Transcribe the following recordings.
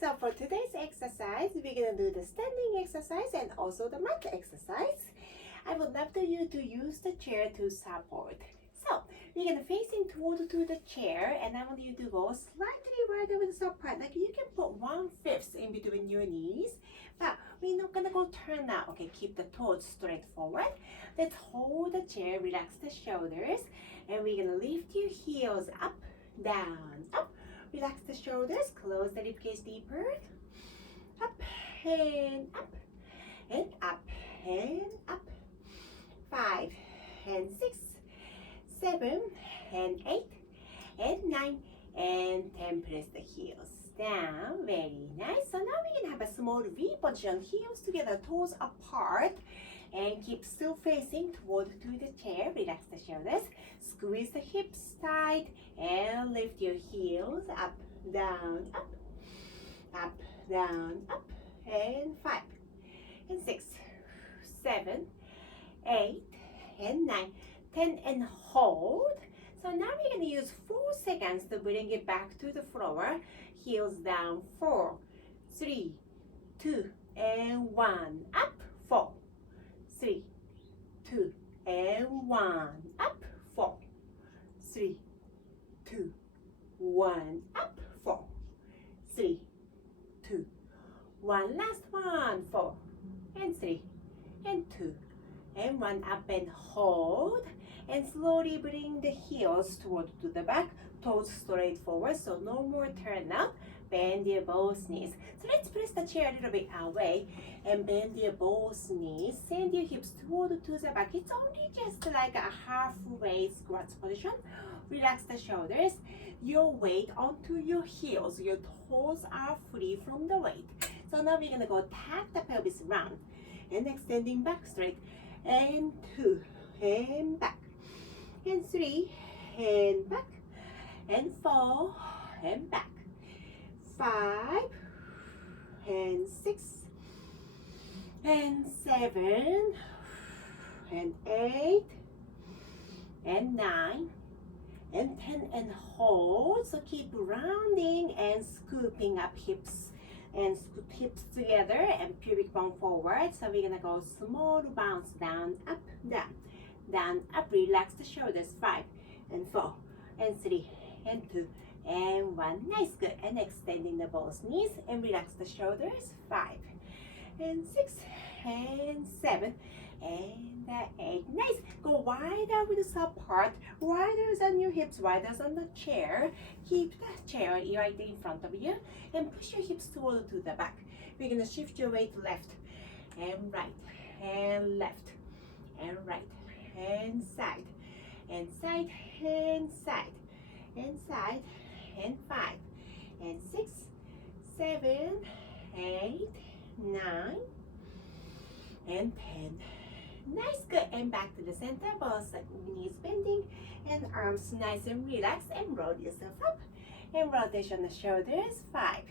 so for today's exercise, we're gonna do the standing exercise and also the mat exercise. I would love for you to use the chair to support. So we're gonna facing toward to the chair, and I want you to go slightly wider with the support. Like you can put 1/5 in between your knees, but we're not gonna go turn now. Okay, keep the toes straight forward. Let's hold the chair, relax the shoulders, and we're gonna lift your heels up, down, up. Relax the shoulders, close the ribcage deeper. Up and up and up and up. 5 and 6, 7 and 8 and 9 and 10. Press the heels down. Very nice. So now we're gonna have a small V position, heels together, toes apart, and keep still facing toward to the chair. Relax the shoulders, squeeze the hips tight, and lift your heels up, down, up, up, down, up, and 5 and 6, 7, 8 and 9, 10, and hold. So now we're going to use 4 seconds to bring it back to the floor. Heels down. 4, 3, 2, and 1. Up. 4, 3, 2, and 1. Up. 4, 3, 2, 1. Up. 4, 3, 2, 1. Last one. 4 and 3 and 2 and 1. Up and hold. And slowly bring the heels toward to the back, toes straight forward, so no more turn out. Bend your both knees. So let's press the chair a little bit away and bend your both knees. Send your hips toward to the back. It's only just like a halfway squat position. Relax the shoulders. Your weight onto your heels. Your toes are free from the weight. So now we're gonna go tap the pelvis round and extending back straight. And 2 and back. And 3 and back. And 4 and back. 5 and 6 and 7 and 8 and 9 and 10 and hold. So keep rounding and scooping up hips and scoop hips together and pubic bone forward. So we're gonna go small bounce down, up, down, down, up. Relax the shoulders. 5 and 4 and 3 and 2 and 1. Nice, good. And extending the both knees and relax the shoulders. 5 and 6 and 7 and 8. Nice. Go wider with the support, wider than your hips, wider than the chair. Keep the chair right in front of you and push your hips toward to the back. We're gonna shift your weight left and right and left and right and side and side and side and side and 5 and 6, 7, 8, 9 and 10. Nice, good. And back to the center, both knees bending and arms nice and relaxed, and roll yourself up and rotation the shoulders. 5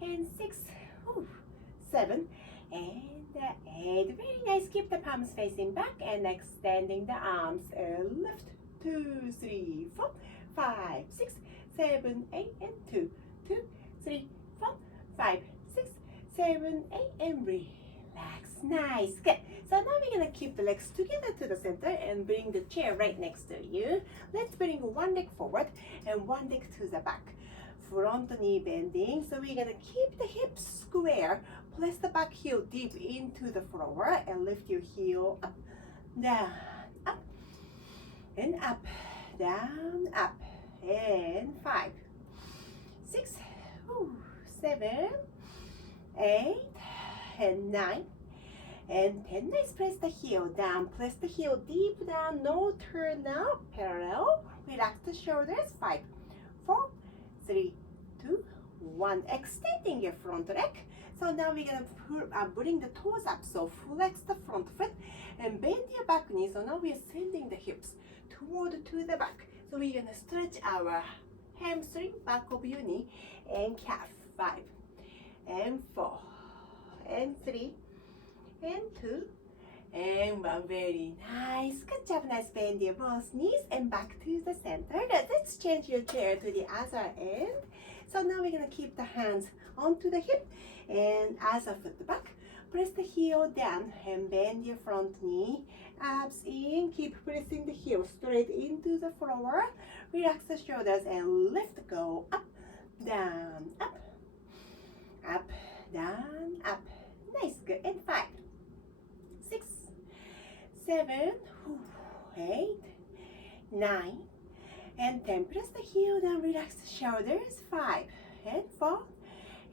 and 6, 7 and 8. Very nice. Keep the palms facing back and extending the arms and lift. 2, 3, 4, 5, 6, 7, 8 and 2, 2, 3, 4, 5, 6, 7, 8 and relax. Nice, good. So now we're gonna keep the legs together to the center and bring the chair right next to you. Let's bring one leg forward and one leg to the back. Front knee bending. So we're gonna keep the hips square. Place the back heel deep into the floor and lift your heel up, down, up, and up, down, up, and 5, 6, 7, 8, and 9, and 10. Nice. Press the heel down. Press the heel deep down. No turn out. Parallel. Relax the shoulders. 5, 4, 3, 2, 1. Extending your front leg. So now we're gonna bring the toes up. So flex the front foot and bend your back knee. So now we're sending the hips toward to the back. So we're gonna stretch our hamstring, back of your knee, and calf. 5 and 4 and 3 and 2 and 1. Very nice. Good job. Nice. Bend your both knees and back to the center. Let's change your chair to the other end. So now we're gonna keep the hands onto the hip, and as I foot back, press the heel down and bend your front knee, abs in, keep pressing the heel straight into the floor, relax the shoulders and lift, go up, down, up, up, down, up. Nice, good. And 5, 6, 7, 8, 9, and 10. Press the heel down, relax the shoulders. 5 and 4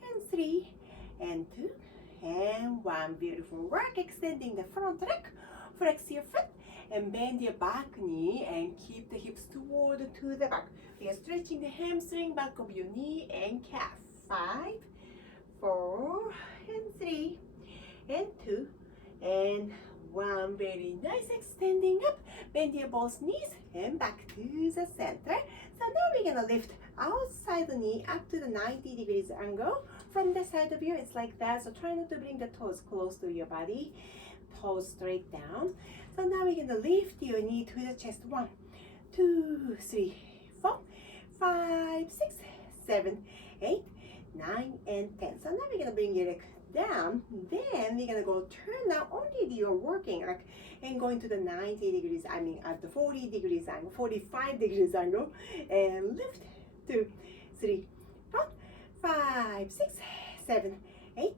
and 3 and 2 and 1. Beautiful work. Extending the front leg, flex your foot and bend your back knee and keep the hips toward to the back. We are stretching the hamstring, back of your knee and calf. 5, 4 and 3 and 2 and 1. Very nice. Extending up, bend your both knees and back to the center. So now we're gonna lift outside the knee up to the 90 degrees angle. From the side of you, it's like that. So try not to bring the toes close to your body. Toes straight down. So now we're gonna lift your knee to the chest. 1, 2, 3, 4, 5, 6, 7, 8, 9, and 10. So now we're gonna bring your leg down. Then we're gonna go turn now only you're working like and going to the 90 degrees, I mean at the 40 degrees angle, 45 degrees angle, and lift 2, 3, 4, 5, 6, 7, 8,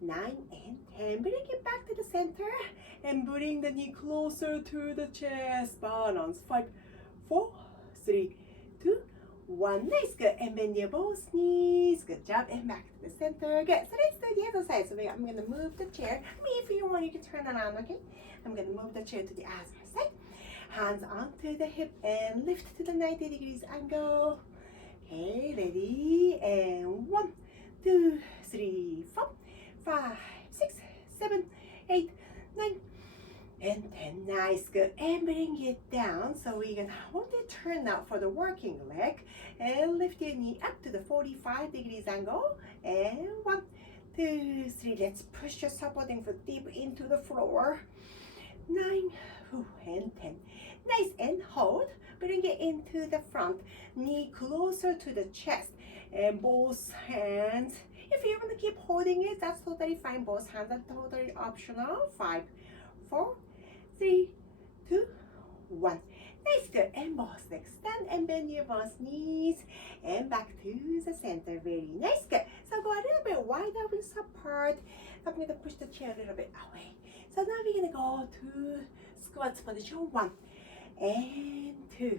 9, and 10. Bring it back to the center and bring the knee closer to the chest. Balance. 5, 4, 3, 2, 1. Nice, good. And bend your both knees. Good job. And back to the center. Good. So let's do the other side. So I'm going to move the chair. I mean, if you want, you can turn around, okay? I'm going to move the chair to the other side. Hands onto the hip and lift to the 90 degrees angle. Okay, ready? And 1, 2, 3, 4, 5, 6, 7, 8, 9, and 10. Nice, good. And bring it down. So we're gonna only turn out for the working leg and lift your knee up to the 45 degrees angle. And 1, 2, 3. Let's push your supporting foot deep into the floor. 9, and 10. Nice, and hold. Bring it into the front. Knee closer to the chest and both hands. If you want to keep holding it, that's totally fine. Both hands are totally optional. 5, 4, 3, 2, 1. Nice, good. And both extend and bend your both knees and back to the center. Very nice, good. So go a little bit wider with support. I'm going to push the chair a little bit away. So now we're going to go to squats position. 1 and 2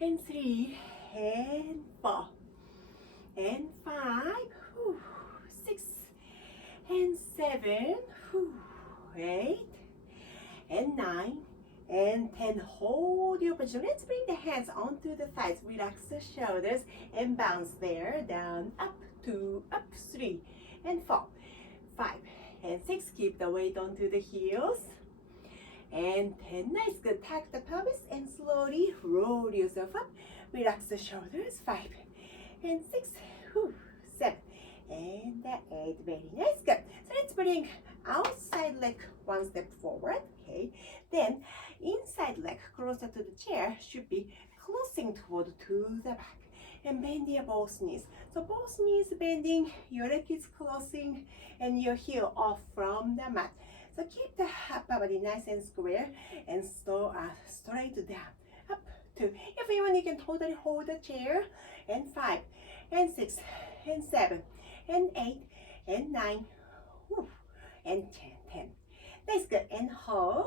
and 3 and 4 and 5, 6 and 7, 8 and 9 and 10. Hold your position. Let's bring the hands onto the thighs. Relax the shoulders and bounce there. Down, up, 2, up, 3 and 4, 5 and 6. Keep the weight onto the heels. And 10. Nice, good. Tuck the pelvis and slowly roll yourself up. Relax the shoulders. 5 and 6, 7 and 8. Very nice, good. So let's bring outside leg 1 step forward. Okay, then inside leg closer to the chair should be closing toward to the back and bend your both knees. So both knees bending, your leg is closing and your heel off from the mat. So keep the upper body nice and square and straight down. Up, 2. If you want, you can totally hold the chair. And 5 and 6 and 7 and 8 and 9 and 10. Nice, good. And hold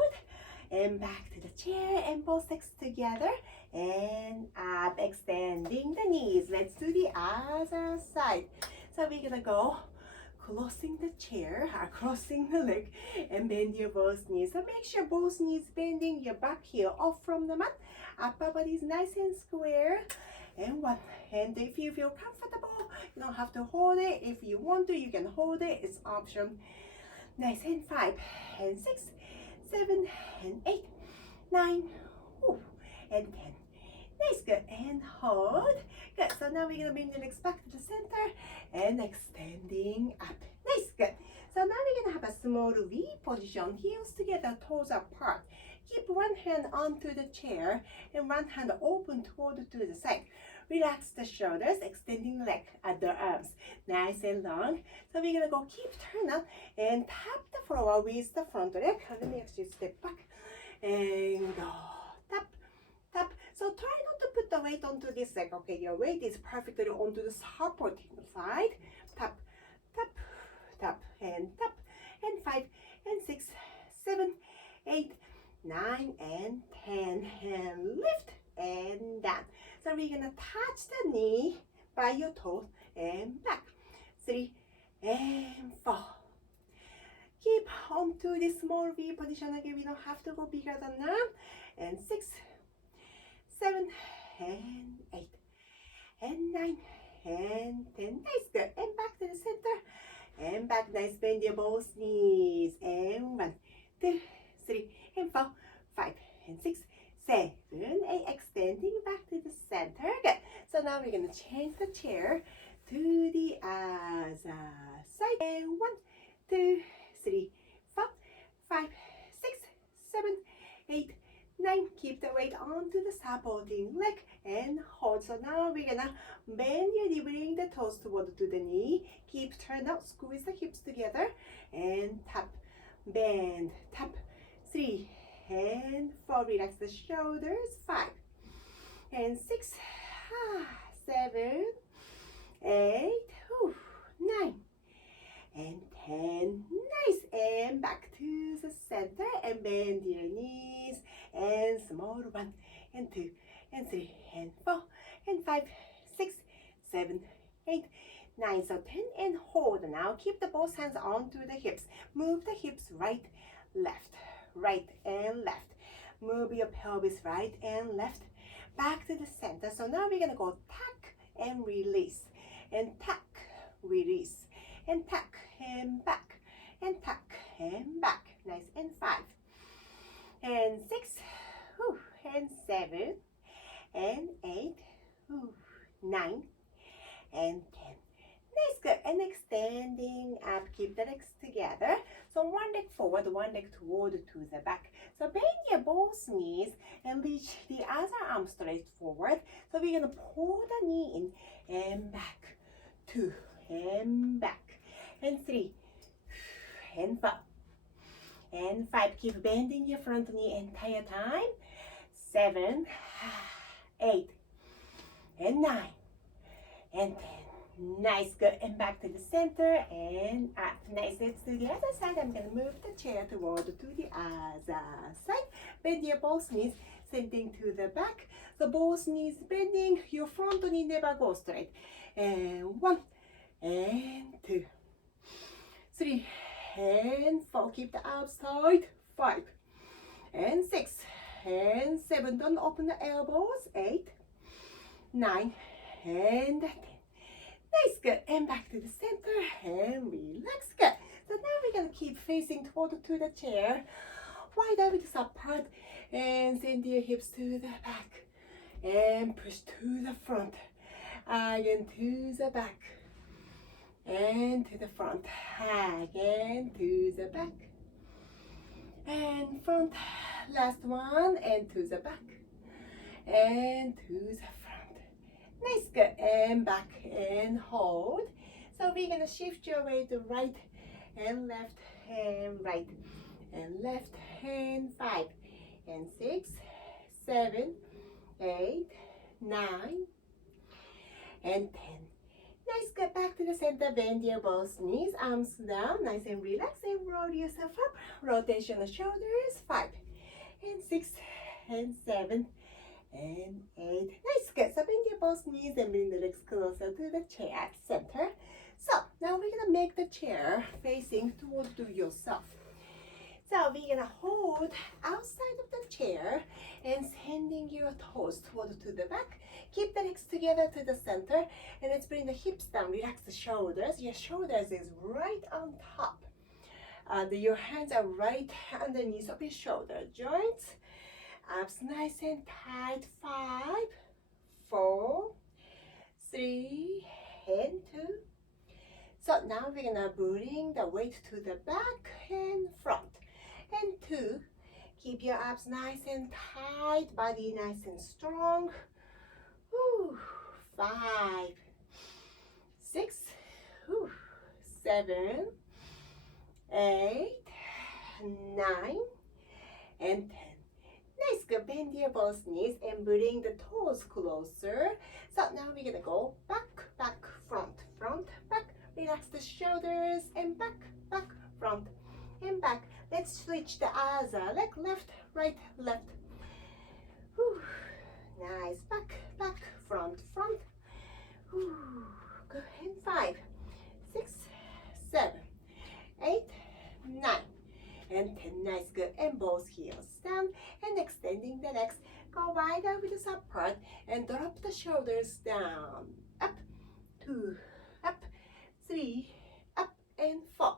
and back to the chair and both legs together and up, extending the knees. Let's do the other side. So we're gonna go crossing the chair, crossing the leg and bend your both knees. So make sure both knees bending, your back heel off from the mat. Upper body is nice and square. And 1. And if you feel comfortable, you don't have to hold it. If you want to, you can hold it. It's option. Nice, and 5 and 6, 7 and 8, 9 and 10. Nice, good. And hold. Good. So now we're gonna bring the legs back to the center and extending up. Nice, good. So now we're gonna have a small V position, heels together, toes apart. Keep one hand onto the chair and one hand open toward to the side. relax the shoulders, extending leg at the arms, nice and long. So we're gonna go keep turn up and tap the floor with the front leg. Let me actually step back and go tap, tap. So try not to put the weight onto this leg. Okay, your weight is perfectly onto the supporting side. Tap, tap, tap, and 5 and 6, 7, 8, 9 and 10, and lift and down. So we're gonna touch the knee by your toes and back. 3 and 4. Keep on to this small V position again. We don't have to go bigger than that. And 6, 7 and 8 and 9 and 10. Nice, good. And back to the center and back. Nice, bend your both knees and 1, 2, 3 and 4, 5 and 6, 7, 8. Extending back to the center. Good. So now we're gonna change the chair to the other side. And 1, 2, 3, 4, 5, 6, 7, 8, 9. Keep the weight onto the supporting leg and hold. So now we're gonna bend your knee, bring the toes toward to the knee. Keep turn out, squeeze the hips together and tap, bend, tap. 3 and 4. Relax the shoulders. 5 and 6, 7, 8, 9 and 10. Nice. And back to the center and bend your knees and small 1 and 2 and 3 and 4 and 5, 6, 7, 8, 9. So 10 and hold. Now keep the both hands onto the hips. Move the hips right, left, right and left. Move your pelvis right and left. Back to the center. So now we're gonna go tack and release and tack, release and tack and back and tack and back. Nice. And 5 and 6 and 7 and 8, 9 and 10. Nice, good. And extending up, keep the legs together. So one leg forward, one leg toward to the back. So bend your both knees and reach the other arm straight forward. So we're gonna pull the knee in and back. 2 and back. And 3 and 4 and 5. Keep bending your front knee entire time. 7, 8 and 9 and 10. Nice, good. And back to the center and up. Nice. Let's do the other side. I'm going to move the chair toward to the other side. Bend your both knees, sending to the back. So both knees bending. Your front knee never goes straight. And 1 and 2, 3 and 4. Keep the abs tight. 5 and 6 and 7. Don't open the elbows. 8, 9 and 10. Nice, good. And back to the center and relax. Good. So now we're going to keep facing toward to the chair. Wide arms apart and send your hips to the back and push to the front. Again to the back and to the front. Again to the back and front. Last one and to the back and to the front. Nice, good. And back and hold. So we're gonna shift your weight to right and left and right and left and 5 and 6, 7, 8, 9 and 10. Nice, good. Back to the center. Bend your both knees, arms down, nice and relax, and roll yourself up. Rotation the shoulders. 5 and 6 and 7 and 8. Nice, good. So bend your both knees and bring the legs closer to the chair at center. So now we're gonna make the chair facing toward to yourself. So we're gonna hold outside of the chair and sending your toes toward to the back. Keep the legs together to the center and let's bring the hips down. Relax the shoulders. Your shoulders is right on top. Your hands are right underneath of your shoulder joints. Abs nice and tight. 5, 4, 3 and 2. So now we're gonna bring the weight to the back and front. And 2, keep your abs nice and tight, body nice and strong. 5, 6, 7, 8, 9, and 10. Nice, good. Bend your both knees and bring the toes closer. So now we're gonna go back, back, front, front, back. Relax the shoulders and back, back, front, and back. Let's switch the other leg, left, right, left. Whew. Nice, back, back, front, front. Whew. Go ahead, 5, 6, 7, 8, 9, and 10. Nice, good. And both heels down and extending the legs. Go wide out with the support and drop the shoulders down. Up, 2, up, 3, up, and 4.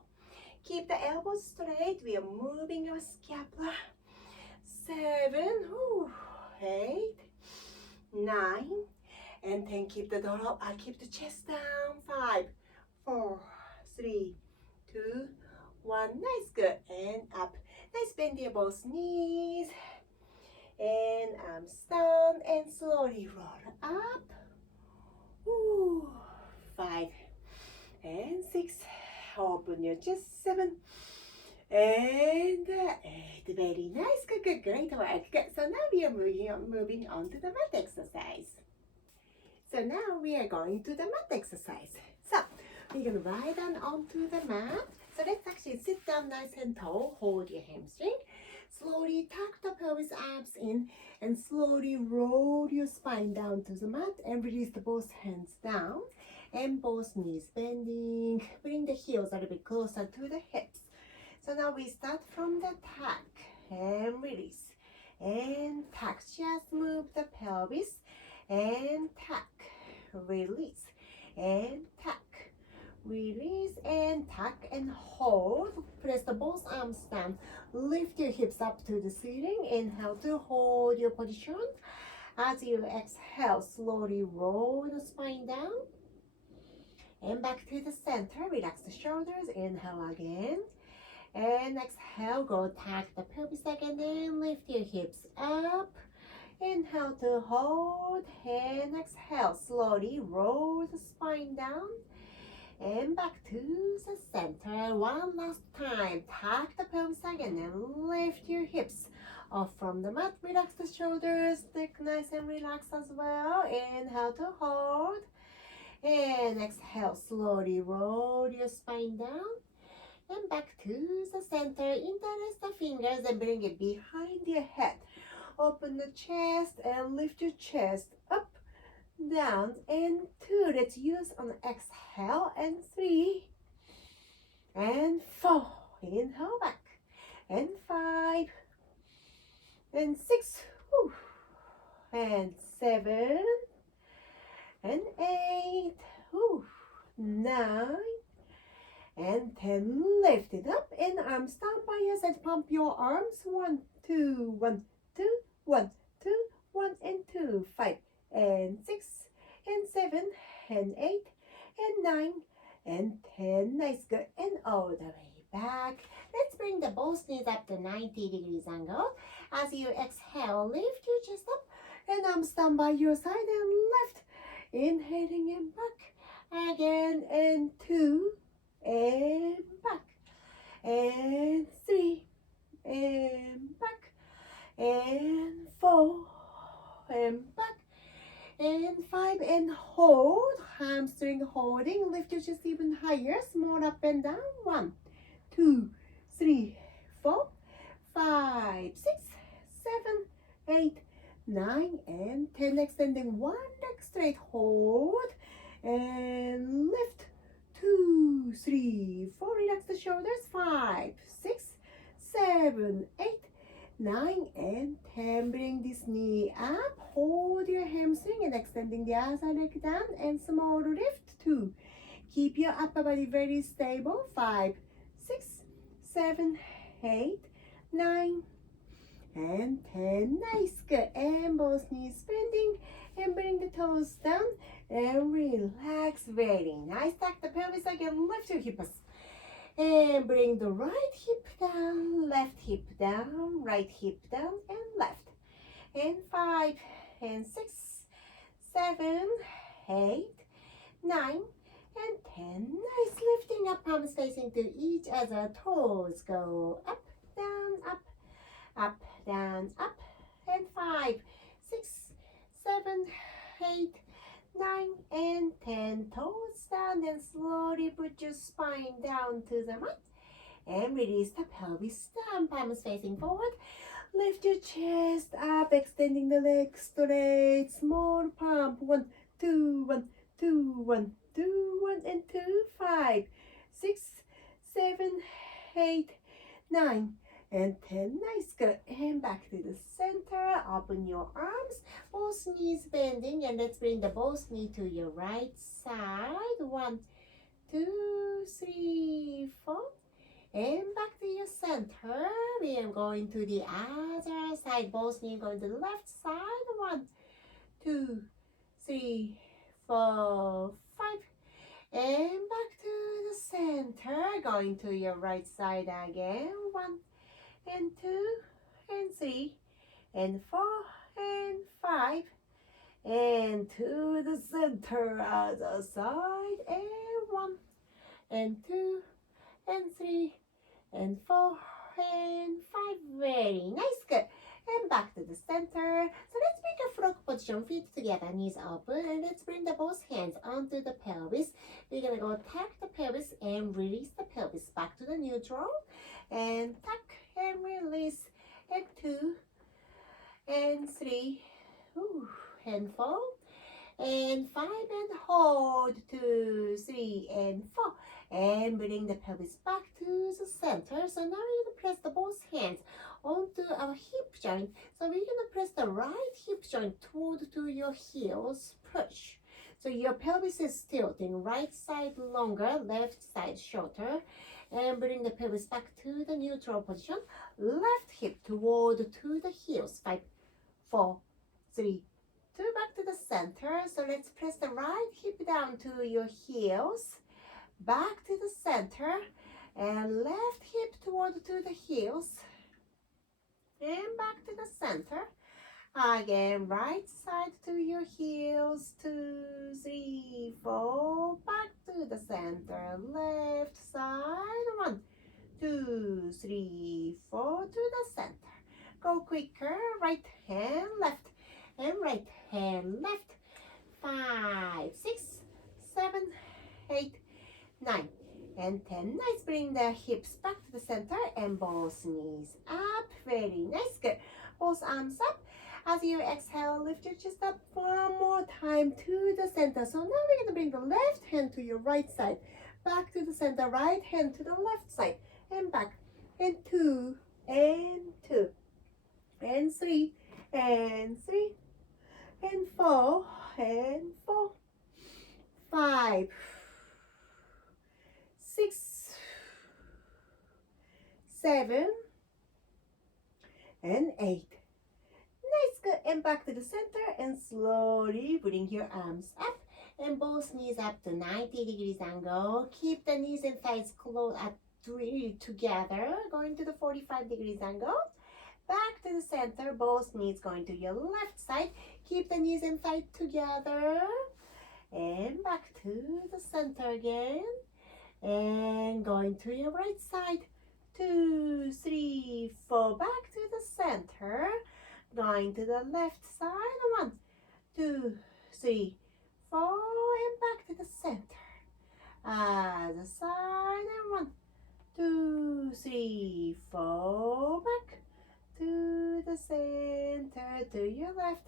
Keep the elbows straight. We are moving your scapula. 7, 8, 9, and 10. Keep the drop. I keep the chest down. 5, 4, 3, 2, 1. Nice, good. And up. Nice, bend your both knees. And arms down and slowly roll up. 5 and 6. Open your chest. 7 and 8. Very nice. Good, good, great work. Good. So now we are moving on to the mat exercise. So now we are going to the mat exercise. So we're going to lie down onto the mat. So let's actually sit down nice and tall. Hold your hamstring. Slowly tuck the pelvis abs in and slowly roll your spine down to the mat and release the both hands down and both knees bending. Bring the heels a little bit closer to the hips. So now we start from the tuck and release and tuck. Just move the pelvis and tuck, release and tuck. Release and tuck and hold. Press the both arms down. Lift your hips up to the ceiling. Inhale to hold your position. As you exhale, slowly roll the spine down. And back to the center. Relax the shoulders. Inhale again. And exhale, go tuck the pelvis again and lift your hips up. Inhale to hold. And exhale, slowly roll the spine down. And back to the center. One last time. Tuck the pelvis again and lift your hips off from the mat. Relax the shoulders. Neck nice and relaxed as well. Inhale to hold. And exhale. Slowly roll your spine down. And back to the center. Interlace the fingers and bring it behind your head. Open the chest and lift your chest up, down, and 2. Let's use on exhale. And 3 and 4. Inhale back. And 5 and 6 and 7 and 8 9 and 10. Lift it up and arms down by your side. Pump your arms. 1, 2, 1, 2, 1, 2, 1, and 2. 5 and 6 and 7 and 8 and 9 and 10. Nice, good. And all the way back. Let's bring the both knees up to 90 degrees angle. As you exhale, lift your chest up and arms down by your side and left. Inhaling and back again, and 2 and back and 3 and back and 4 and back and 5 and hold. Hamstring holding. Lift your chest even higher. Small up and down. 1, 2, 3, 4, 5, 6, 7, 8, 9 and 10. Extending one leg straight. Hold and lift. 2, 3, 4. Relax the shoulders. 5, 6, 7, 8, 9 and 10. Bring this knee up. Hold your hamstring and extending the other leg down and small lift. 2. Keep your upper body very stable. 5, 6, 7, 8, 9 and 10. Nice, good. And both knees bending and bring the toes down and relax. Very nice. Tuck the pelvis again. Lift your hips and bring the right hip down, left hip down, right hip down, and left. And 5 and 6, 7, 8, 9, and 10. Nice. Lifting up, palms facing to each other. Toes go up, down, up, down, up. And 5, 6, 7, 8, 9, and 10. Toes down and slowly put your spine down to the mat. And release the pelvis down, palms facing forward. Lift your chest up, extending the legs straight. Small pump. 1, 2, 1, 2, 1, 2, 1, and 2, 5, 6, 7, 8, 9, and 10. Nice. Good. And back to the center. Open your arms. Both knees bending. And let's bring the both knee to your right side. 1, 2, 3, 4. And back to your center. We are going to the other side. Both knees going to the left side. 1, 2, 3, 4, 5. And back to the center. Going to your right side again. 1, and 2, and 3, and 4, and 5. And to the center. Other side. And 1, and 2, and 3, and 4, and 5. Very nice. Good. And back to the center. So let's make a frog position. Feet together, knees open. And let's bring the both hands onto the pelvis. We're going to go tuck the pelvis and release the pelvis back to the neutral. And tuck and release. And 2, and 3, and 4, and 5, and hold. 2, 3, and 4. And bring the pelvis back to the center. So now we're going to press the both hands onto our hip joint. So we're going to press the right hip joint toward to your heels. Push. So your pelvis is tilting. Right side longer, left side shorter. And bring the pelvis back to the neutral position. Left hip toward to the heels. 5, 4, 3, 2. Back to the center. So let's press the right hip down to your heels. Back to the center. And left hip toward to the heels. And back to the center. Again, right side to your heels. 2, 3, 4. Back to the center. Left side. 1, 2, 3, 4. To the center. Go quicker. Right hand left. And right hand left. 5, 6, 7, 8, 9, and 10. Nice. Bring the hips back to the center and both knees up. Very nice. Good. Both arms up. As you exhale, lift your chest up one more time to the center. So now we're going to bring the left hand to your right side. Back to the center. Right hand to the left side. And back. And 2, and 2, and 3, and 3, and 4, and 4, 5, 6, 7, and 8. Nice. Good. And back to the center and slowly bring your arms up and both knees up to 90 degrees angle. Keep the knees and thighs close at 3 together, going to the 45 degrees angle. Back to the center, both knees going to your left side. Keep the knees and thighs together. And back to the center again. And going to your right side. 2, 3, 4. Back to the center. Going to the left side. 1, 2, 3, 4. And back to the center. Other side. And 1, 2, 3, 4. Back to the center. To your left.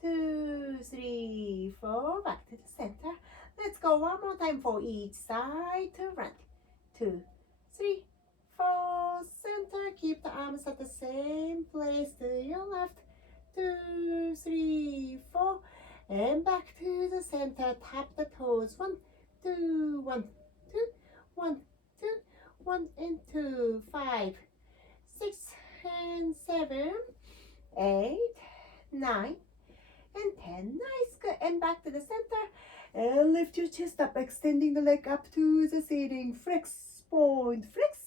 2, 3, 4. Back to the center. Let's go one more time for each side to run. 2, 3, 4. Center. Keep the arms at the same place. To your left. 2, 3, 4. And back to the center. Tap the toes. 1, 2, 1, 2, 1, 2, 1, and 2, 5, 6, and 7, 8, 9, and 10. Nice. Good. And back to the center. And lift your chest up, extending the leg up to the ceiling. Flex, point, flex,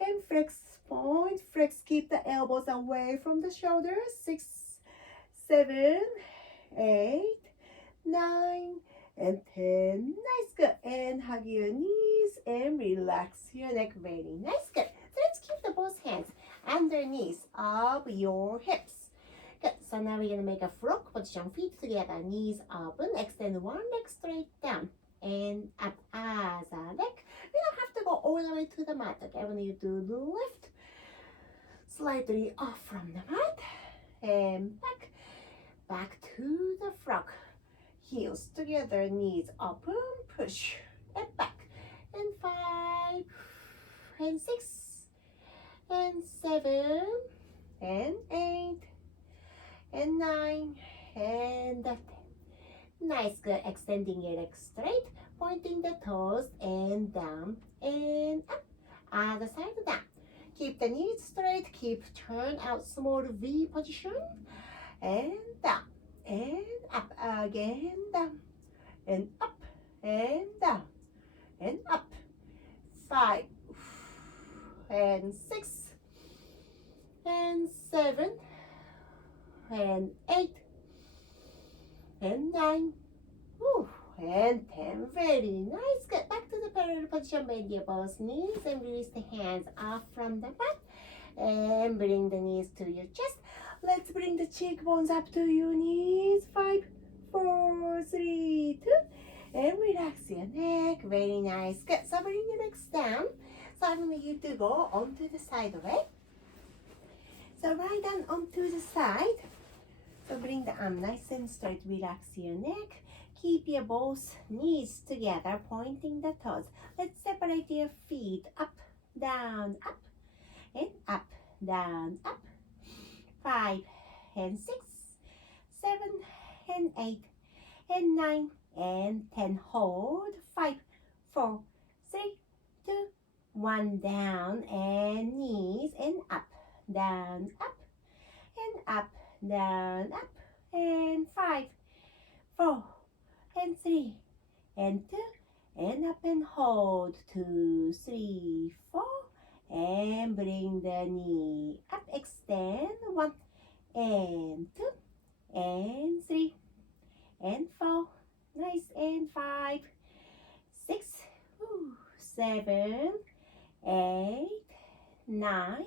and flex, point, flex. Keep the elbows away from the shoulders. 6, 7, 8, 9, and 10. Nice, good. And hug your knees and relax your neck. Very nice, good. So let's keep the both hands underneath of your hips. Good. So now we're gonna make a frog position. Feet together, knees open. Extend one leg straight down and up as a leg. You don't have to go all the way to the mat. Okay, when you do the lift, slightly off from the mat and back to the frog. Heels together, knees open, push and back. And 5 and 6 and 7 and 8 and 9 and 10. Nice, good. Extending your legs straight, pointing the toes and down and up. Other side down. Keep the knees straight. Keep turn out small V position and down and up again, down and up and down and up. 5 and 6 and 7 and 8 and 9 and 10. Very nice. Get back to the parallel position. Bend your both knees and release the hands off from the mat and bring the knees to your chest. Let's bring the cheekbones up to your knees. 5, 4, 3, 2, and relax your neck. Very nice. Good. So bring your legs down. So I'm going to you to go onto the side, okay? So right down onto the side. So bring the arm nice and straight. Relax your neck. Keep your both knees together, pointing the toes. Let's separate your feet. Up, down, up, and up, down, up. 5 and 6, 7 and 8 and 9 and 10. Hold. 5, 4, 3, 2, 1. Down and knees and up, down, up, and up, down, up, and 5, 4, and 3, and 2, and up and hold. 2, 3, 4. And bring the knee up, extend. 1 and 2 and 3 and 4. Nice. And 5, 6, 7, 8, 9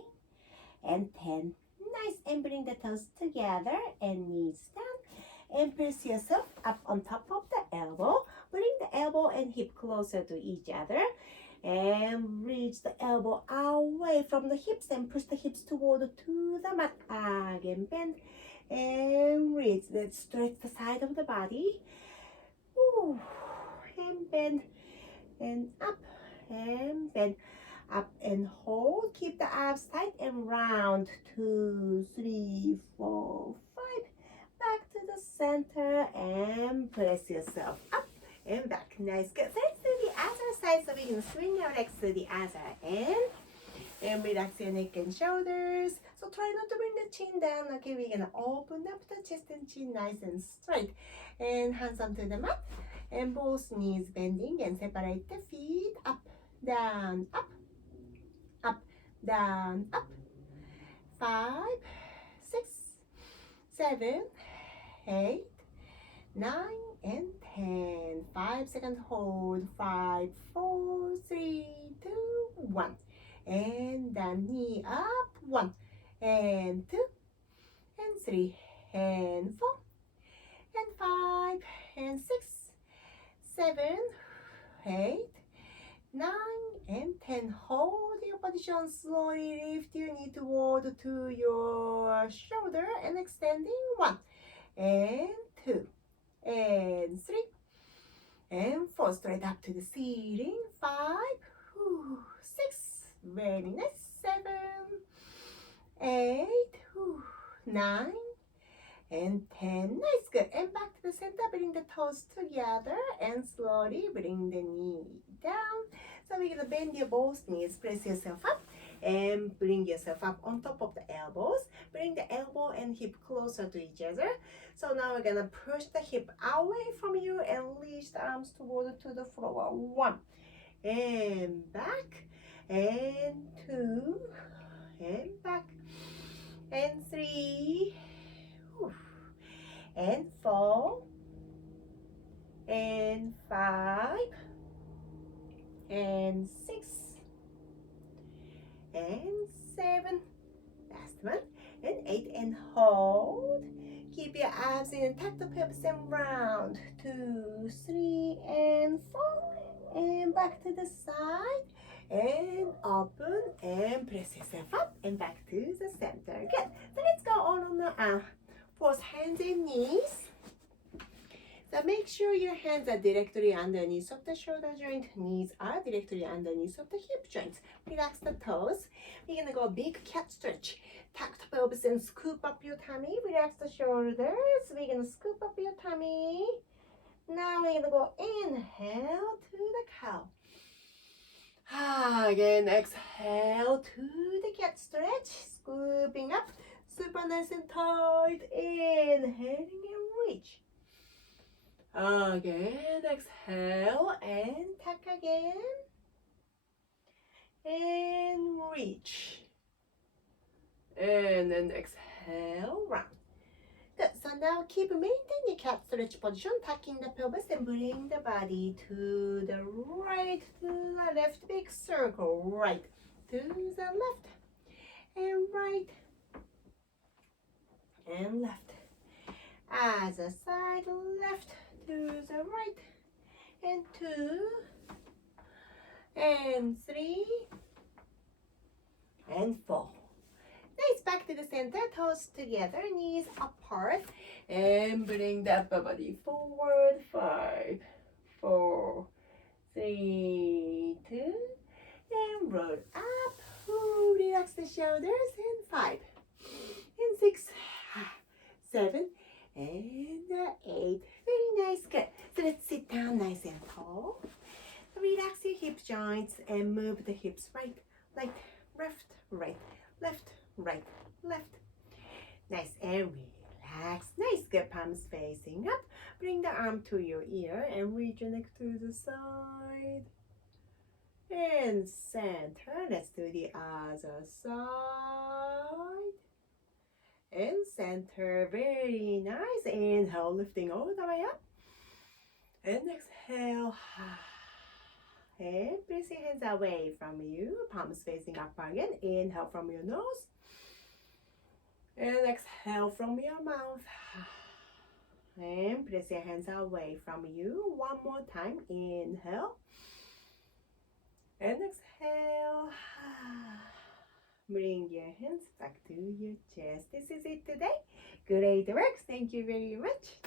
and 10. Nice. And bring the toes together and knees down. And press yourself up on top of the elbow. Bring the elbow and hip closer to each other. And reach the elbow away from the hips and push the hips toward to the mat. Again, bend and reach. Let's stretch the side of the body. And bend and up and bend. Up and hold. Keep the abs tight and round. 2, 3, 4, 5. Back to the center and press yourself up and back. Nice. Good. So let's do the other side. So we can swing our legs to the other end and relax your neck and shoulders. So try not to bring the chin down. Okay, we're gonna open up the chest and chin nice and straight. And hands onto the mat. And both knees bending and separate the feet. Up, down, up, up, down, up. 5, 6, 7, 8, 9 and 10. 5 seconds hold. 5, 4, 3, 2, 1. And then knee up. 1 and 2 and 3 and 4 and 5 and 6, 7, 8, 9 and 10. Hold your position. Slowly lift your knee toward to your shoulder and extending. 1 and 2 and 3 and 4. Straight up to the ceiling. 5, 6. Very nice. 7, 8, 9 and 10. Nice. Good. And back to the center. Bring the toes together and slowly bring the knee down. So we're gonna bend your both knees. Press yourself up and bring yourself up on top of the elbows. Bring the elbow and hip closer to each other. So now we're gonna push the hip away from you and reach the arms toward to the floor. 1 and back and 2 and back and 3 and 4 and 5 and 6 and 7, last one, and 8, and hold. Keep your arms in, tuck the pelvis and round, 2, 3, and 4, and back to the side, and open, and press yourself up, and back to the center. Good. So let's go on the both hands and knees. So make sure your hands are directly underneath of the shoulder joint. Knees are directly underneath of the hip joints. Relax the toes. We're going to go big cat stretch. Tuck the pelvis and scoop up your tummy. Relax the shoulders. We're going to scoop up your tummy. Now we're going to go inhale to the cow. Again, exhale to the cat stretch. Scooping up. Super nice and tight. Inhaling and reach. Again, exhale and tuck again. And reach. And then exhale, round. Good. So now keep maintaining the cat stretch position, tucking the pelvis and bring the body to the right, to the left, big circle, right, to the left, and right, and left. As a side, left, to the right, and 2, and 3, and 4. Nice, back to the center, toes together, knees apart, and bring the upper body forward, 5, 4, 3, 2, and roll up, relax the shoulders, and 5, and 6, 7, and 8. Very nice. Good. So let's sit down nice and tall. Relax your hip joints and move the hips right, left, right, left, right, left. Nice and relax. Nice. Good. Palms facing up. Bring the arm to your ear and reach your neck to the side. And center. Let's do the other side. And center. Very nice. Inhale, lifting all the way up. And exhale. And press your hands away from you. Palms facing up again. Inhale from your nose. And exhale from your mouth. And press your hands away from you. One more time. Inhale. And exhale. Bring your hands back to your chest. This is it today. Great work. Thank you very much.